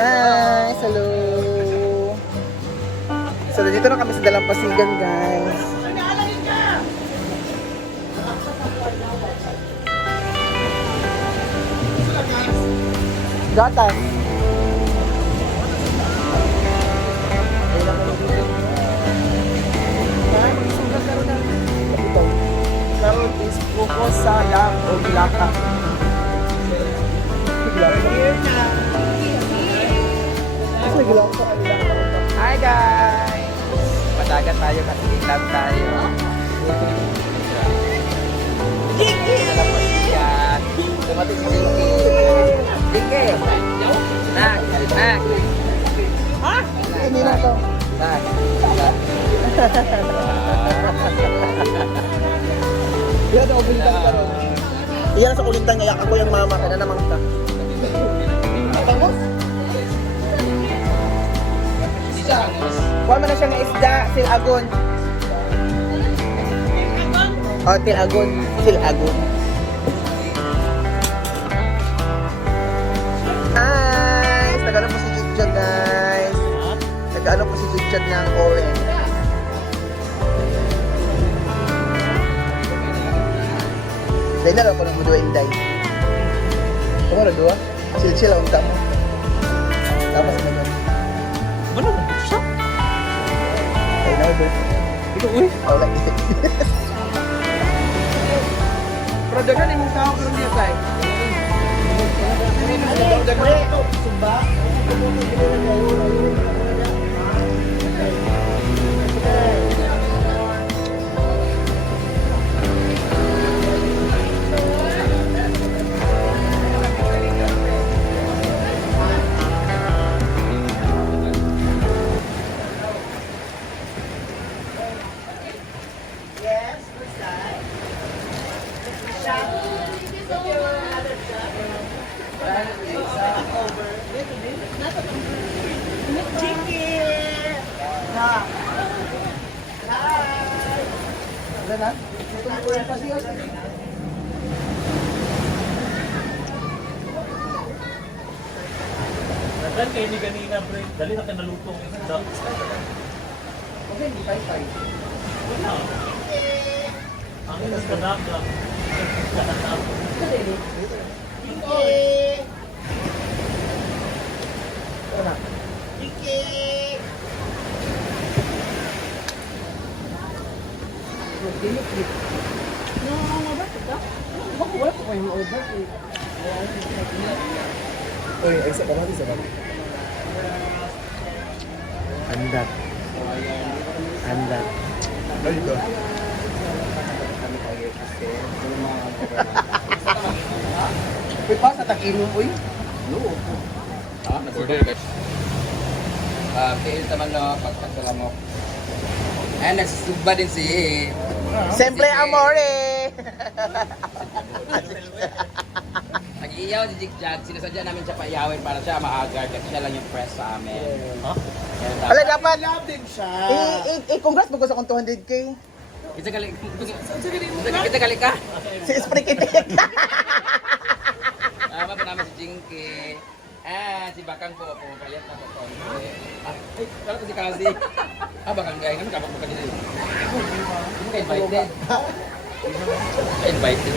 Hi! Hello! So, dito na kami sa Dalampasigan, guys. Gatas. Karon is focus sa yak o gilaka. Hi guys! Padagat tayo kasi love tayo. Kiki! Dumating si Kiki. Kiki! Nak! Nak! Ha? Hindi na to. Nak! Yan ang ulintang ka ron. Iyan sa ulintang niya. Ako yung mama ka na naman ka. Apa mo? Kuha mo na siya ng isda. Silagon. Oh, tilagon. Silagon. Hi! Nag-ano po si Jitjad, guys. Nag-ano po si Jitjad ng orange. Dahil na lang ko ng mudo inday. Kung ano doon? Sila ang tamo. Tapos na doon. Ano mo siya? Ay, na doon. Ito, uy. Wala dito. Pero dagan yung tao pero niya tayo. Sumba. Na? Ito po yung pasiyos. Nagdan kayo ni ganina, pre. Dali na kayo nalutong. Okay, hindi tayo. Ang inas ka daga. Uy, ay sa kamari sa kamari. Andat. Andat. Balik ko. Uy, pa sa takinom, uy. Nag-order guys. Kail naman na pagpagdala mo. Ayan, nagsisugba din si... Simple amore. Nag-iiyaw si Jigjag. Sinasadya namin siya paiyawin para siya maagad kasi siya lang yung press sa amin. Wala dapat. Love din siya. I-congrats mo ko sa kung 200k. Kita gali ka? Si Spray Kitik. Tama pa namin si Jinky. Si Bakang po. Pumapayat na po. Ay, kala ko si Kazi. Bakang gaya. Ano kapag mo kanina yun? Hindi ka invited. Ka-invited.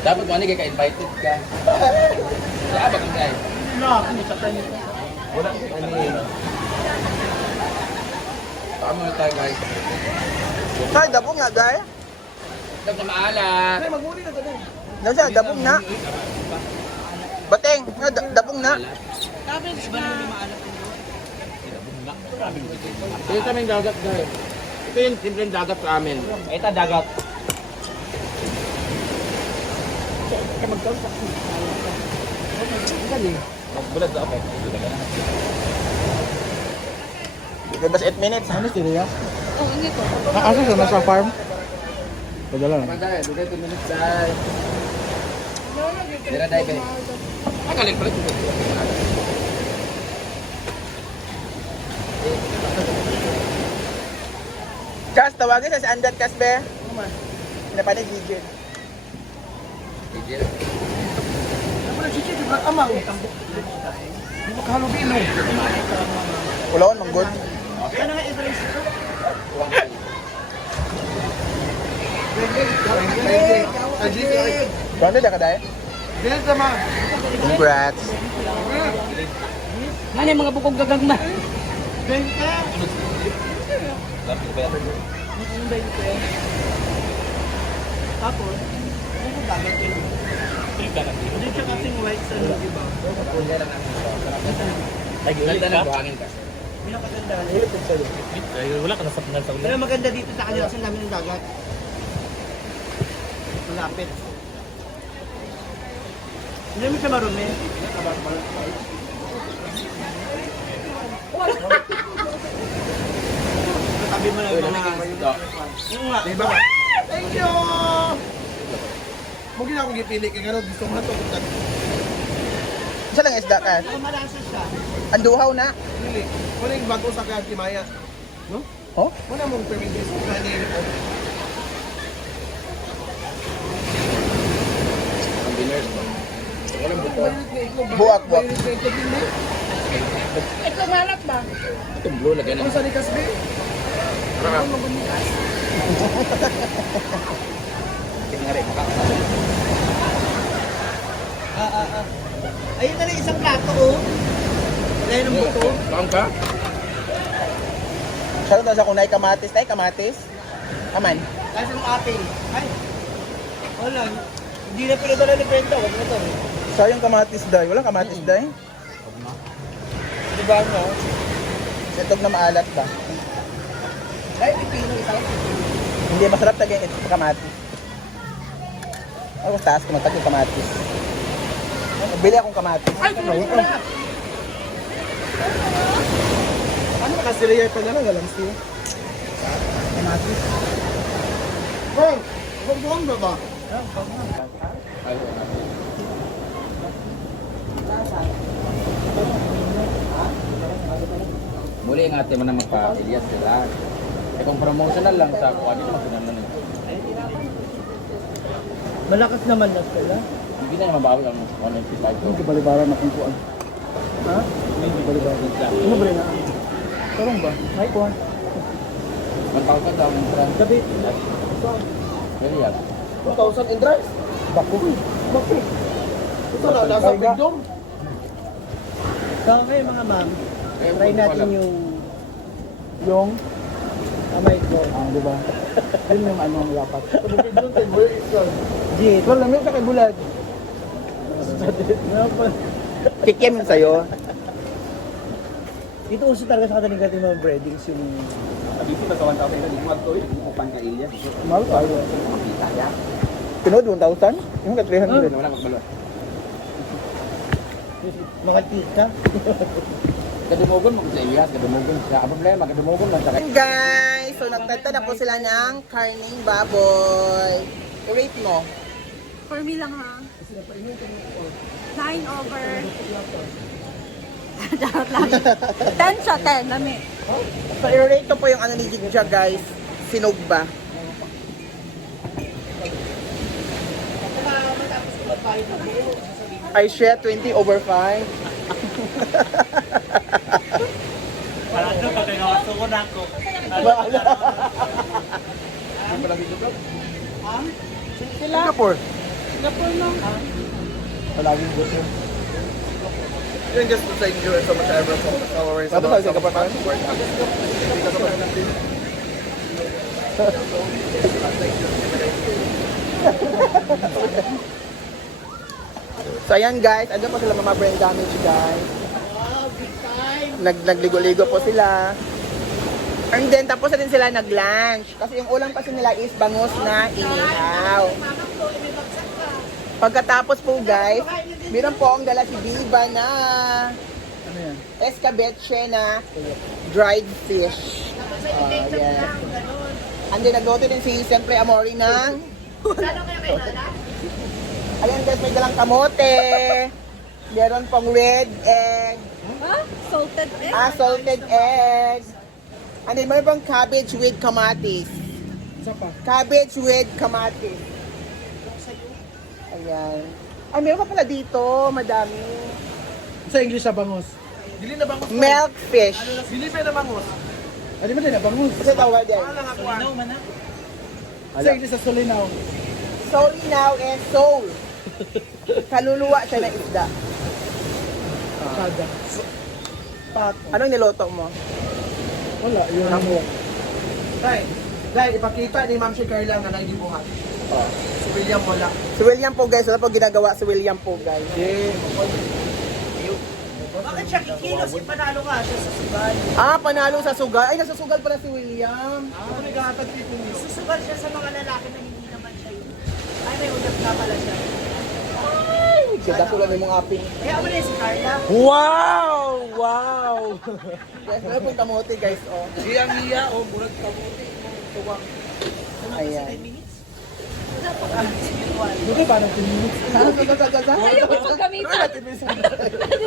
Dapat mo ka ka-invited ka. Bakang gaya. Wala. Tama na tayo guys. Ay, dabong nga, guys. Dapat na maalat. Ay, magmuli na ganun. Daw siya, dabong na. Bateng, dabong na. Ito sa aming dagat, guys. Ito yung simpleng dagat sa amin. Ito dagat. Magbulat sa ako. Give us 8 minutes. Ano sila yan? Asa siya? Nasa farm? Padala na. Dahil, dugay 2 minutes dahil. Dira dahil kayo. Galing pala ito. Kas, tawagin sa si Andat, Kas, be. Pinapanig, Gigil. Tigil. Halubino. Ulawan, manggod. Branded ka dahil? Diyan sama. Congrats. Ano yung mga bukog gagagma? Tapos, ano dagat yun? Hindi siya kasing white sa di ba? Ganda ng buhangin kasi. Pinakagandahan. Ay, wala ka nasa pinag sa Pero maganda dito sa kanila kasi ang dami ng dagat. Malapit. Hindi mo siya marumi. Tabi mo lang yung mga... Yung nga. Diba? Thank you! Huwag na akong gipili kaya gano'n gusto ko na ito. Isa lang isda ka. Malasa siya. Anduhaw na. Pili. Wala yung bago sa kaya Kimaya. No? Oh? Wala mong permit sa kanya. Ang diners ba? Walang buto. Buwak, buwak. Ito malat ba? Itong blue lagyan Ano ng... sa Rikas Bay? Ano mabumikas? Tinari, makakasali. Ayun na rin isang plato oh. Dahil ng buto. Saan ka? Shoutout na sa kunay kamatis. Tay, kamatis. Aman. Dahil ng apple. Ay. Wala. Hindi na pinadala ni Brenda. Huwag na to. So yung kamatis day. Walang kamatis day. Di ba no? Itog na maalat ba? Ay, pipino itaw. Hindi masarap tagay ito sa kamatis. Ako taas ko magtag yung kamatis. Bili akong kamatis. Ay, sarap! Ano kasi riyay pa na lang siya? Kamatis. Bong! Bong ba ba? Muli nga ate mo na magpa-Elias sila. Eh kung promotional lang sa kuha, di naman kunan na nila. Malakas naman na sila. Hindi na naman bawi ang 195 to. Balibaran na kung kuan. Ha? Ano ba na? Tarong ba? May kuan. Magpapagod daw ang trend. Gabi. Elias. 2,000 in drive. Bako. Bako. Ito na, nasa Bigdom. So, ngayon mga ma'am, try natin yung Yung kamay ko. di ba? Yun yung ano dapat. Jit. Wala lang sa kay bulag. Kikim sa'yo. Dito uso talaga sa kanilang gating mga breadings yung... Dito na kawan tayo na lingwag to, yung upang ka Elias. Mahal tayo. Makita ya. Pinood 1,000? Yung ka 300. Wala magbalot. Mga tika. Kadumugon mo sa Elias, kadumugon sa problema, kadumugon lang sa kanya. Guys, so nagtagta na po sila ng karning baboy. I-rate mo. For me lang ha. 9 over. Charot lang. 10 siya, 10. Lami. So i-rate ko po yung ano ni Jigja guys. Sinog ba? I share 20 over 5. Parado ka kaya nakasungo na ako. Singapore. Gapon no. Palaging gusto. Yun just to thank you so much everyone for our Ano sa Singapore pa? So ayan guys, andun pa sila Mama Brain Damage guys. Nagligo-ligo po sila. And then tapos na din sila nag-lunch. Kasi yung ulam kasi nila is bangus na inihaw. Pagkatapos po guys, meron po ang dala si Viva na escabeche na dried fish. Yan. And then nagluto din si siyempre Amori ng ayan guys, may dalang kamote. Meron pong red egg. Ha? Salted egg? Salted egg. And then may pong cabbage with kamatis. Cabbage with kamatis. Ayan. Ay, meron pa pala dito. Madami. Sa English sa bangos. Dili na bangus. Milk fish. Dili pa na bangus. Ano mo din na bangus? Kasi tawag din. Ano nga kuha? Ikaw man na. Sa ini sa Solinaw. Solinaw and soul. Kaluluwa siya na isda. Kada. Pato. Anong niloto mo? Wala, yun. Namo. Dai, ipakita ni Ma'am si Carla nga nagdibuhat. Si William wala. Si William po guys, wala po ginagawa si William po guys. Bakit siya kikilos? Yung panalo ka siya sa sugal. Ah, panalo sa sugal. Ay, nasusugal pala si William. Ako naghahatag dito niyo. Susugal siya sa mga lalaki na hindi naman siya yun. Ay, may ugat na pala siya. Ganda ko lang yung aping. Kaya mo na si Carla. Wow! Wow! Guys, wala pong kamote guys, oh. Iya, o murag kabuti. Tuwang. Ayan. 10 minutes? Buti ba nang 10 minutes? Ayaw mo paggamitan.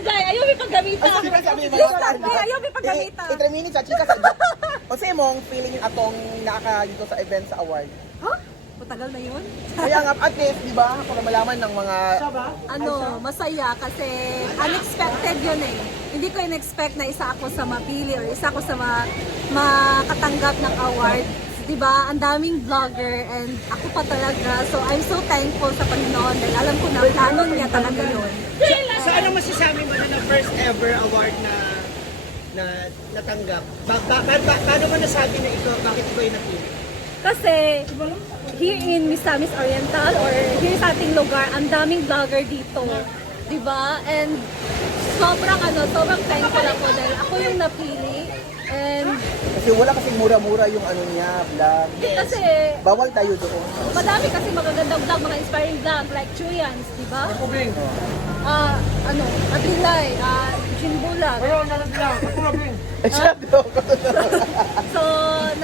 Day, ayaw mo paggamitan. Ay, sabi mo, Day, ayaw mo paggamitan. 3 minutes sa chika sa Kasi mong feeling atong nakaka dito sa event sa award. Ha? Matagal na yun? Kaya nga, at least, di ba, para malaman ng mga... Ano, masaya kasi unexpected yun eh. Hindi ko in-expect na isa ako sa mapili or isa ako sa makatanggap ng award. Diba, ang daming vlogger and ako pa talaga. So, I'm so thankful sa Panginoon dahil alam ko na plano niya talaga yun. So ano masasabi mo na first ever award na natanggap? Paano mo nasabi na ikaw, bakit ikaw yung napili? Kasi here in Misamis Oriental or here sa ating lugar, ang daming vlogger dito. Diba? And sobrang thankful ako dahil ako yung napili. And Kasi wala kasing mura-mura yung ano niya, vlog. kasi Bawal tayo doon. madami kasi magagandang vlog, mga inspiring vlog like Chuyans, diba? Kubing. Atilay, Jimbulag. Pero nalang lang. Ako na bing. Ay, siya doon. So,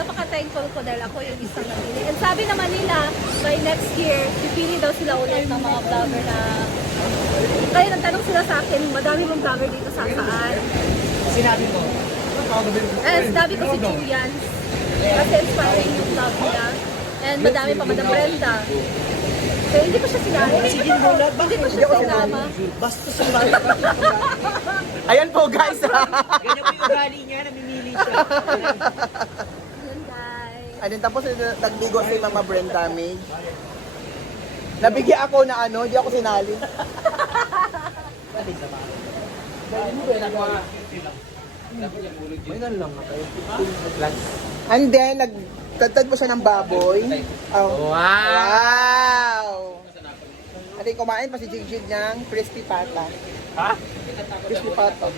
napaka-thankful ko dahil ako yung isang napili. And sabi naman nila, by next year, pipili daw sila ulit ng mga vlogger na... Kaya nagtanong sila sa akin, madami mong vlogger dito sa saan. Sinabi mo. And sabi ko si Chuyans, kasi inspiring yung vlog niya. And madami pa, Madam Brenda. So, hindi ko siya sinama. Si Jimbulag, Hindi ko siya sinama. Basta sa mga. Ayan po guys. Ganyan po yung ugali niya, namimili siya. Yun, guys. Ayun, tapos nagbigo si Mama Brenda May. Nabigyan ako na ano, di ako sinali. And then, nagtagtag pa siya ng baboy. Oh. Wow! At yung kumain pa si Jigjig ng crispy pata. Ha? Crispy pata.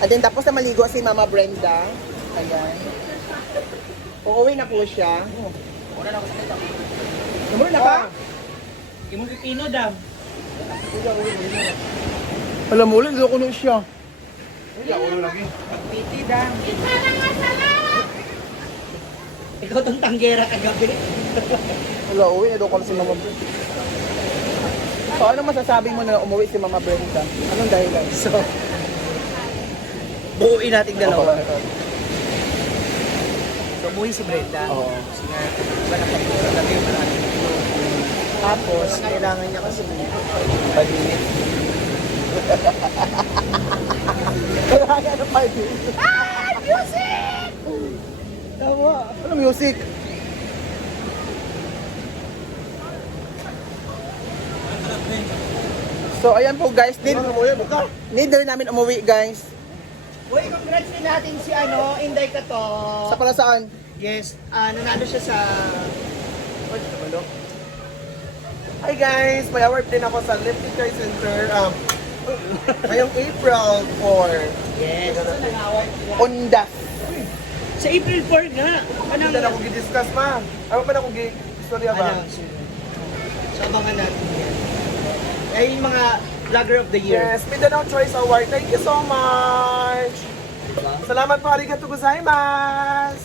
At then, tapos na maligo si Mama Brenda. Ayan. Uuwi na po siya. Umur na ba? Imong pipino daw. Alam mo, ulit ko nun siya. Pagpiti daw. Ikaw tong tanggera kagabi. Wala, uwi na doon ko si Mama Brenda. So, ano masasabi mo na umuwi si Mama Brenda? Anong dahilan? So, Buuin nating dalawa. So, umuwi si Brenda. Oo. Kasi nga, iba na pagpura na yung maraming pino. Tapos, kailangan niya kasi palimit. Kailangan ng 5 minutes. Music! Tama. Ano music? So, ayan po guys. Neither namin umuwi guys. Uy, congrats din natin si Inday Kato. Sa pala saan? Yes, nanalo siya sa... Hi guys! May award din ako sa Lipstick Care Center. Ngayong April 4. Yes. Ondas. Sa April 4 nga. Hindi na ako gi-discuss ma. Ano pa na ako gi-istorya ba? So, abangan natin yan. Ay, yung mga Vlogger of the Year. Yes, Mindanao Choice Award. Thank you so much! Salamat po, arigato gozaimasu!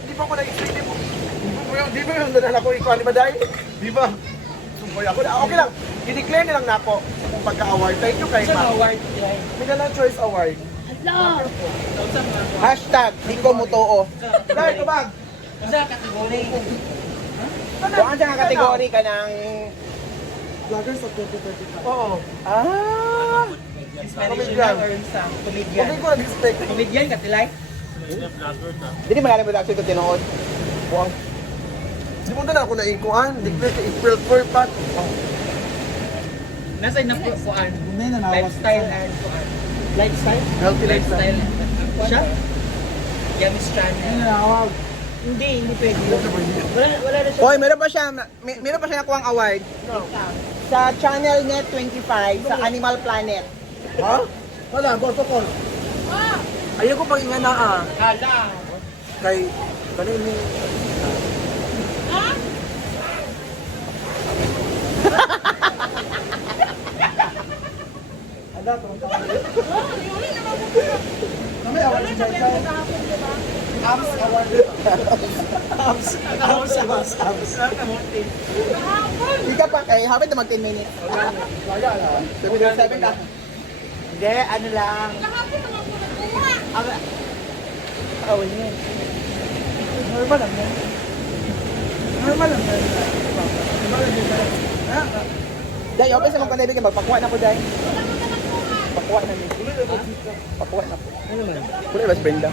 Hindi pa ako nag-explain mo. Di ba yung nanala ko ikaw, di ba dahil? Di ba? Sumpoy ako na. Okay lang, i-declare nilang na ako kung pagka-award. Thank you kay Sa ma'am. award. Mindanao Choice Award. Hashtag, di ko mutoo. Dahil, kabag! Sa kategory. Doon sa kategory ka ng vlogger sa 2035. Oo. Ah! Comedian. sa Hindi ko nag-expect. Comedian ka, tilay? Hindi mo ba actually ito tinuod? Wow. Di mo na ako naikuan. Declare ka April 4 pa. Nasa na po kuan. Lifestyle and kuan. Lifestyle? Healthy lifestyle. Siya? Yamis channel. Hindi pwede. Wala na siya. Hoy, meron pa siya nakuha ang award. Sa Channel Net 25 sa Animal Planet. Ha? Wala, protocol. Ayaw ko pag ingana Kala. Kay, kanil mo. Hindi ka pa kay, habit na mag 10 minutes. 7 na. Hindi, ano lang. Awal niya. Normal lang yan. Normal lang yan. Day, okay sa mga kanibig, magpakuha na po, Day. Pakuha na niyo. Pakuha na po. Ano man? Kulay ba, Brenda?